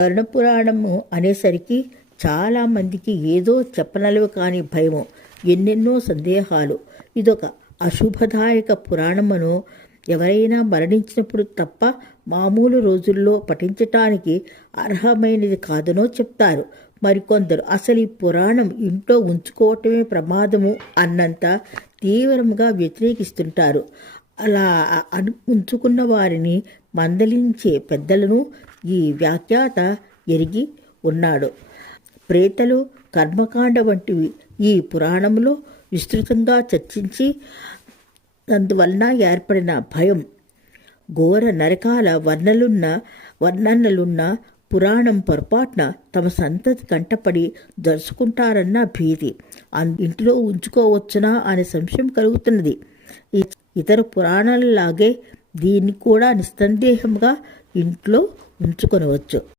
కర్ణపురాణము అనేసరికి చాలామందికి ఏదో చెప్పనలవి కాని భయము, ఎన్నెన్నో సందేహాలు. ఇదొక అశుభదాయక పురాణమును ఎవరైనా మరణించినప్పుడు తప్ప మామూలు రోజుల్లో పఠించటానికి అర్హమైనది కాదనో చెప్తారు. మరికొందరు అసలు ఈ పురాణం ఇంట్లో ఉంచుకోవటమే ప్రమాదము అన్నంత తీవ్రంగా వ్యతిరేకిస్తుంటారు. అలా ఉంచుకున్న వారిని మందలించే పెద్దలను ఈ వ్యాఖ్యాత ఎరిగి ఉన్నాడు. ప్రేతలు, కర్మకాండ వంటివి ఈ పురాణంలో విస్తృతంగా చర్చించి అందువలన ఏర్పడిన భయం, ఘోర నరకాల వర్ణనలున్న పురాణం పొరపాటున తమ సంతతి కంటపడి దర్శుకుంటారన్న భీతి, ఇంటిలో ఉంచుకోవచ్చునా అనే సంశయం కలుగుతున్నది. ఇతర పురాణాలలాగే దీన్ని కూడా నిస్సందేహంగా ఇంట్లో ఉంచుకొనవచ్చు.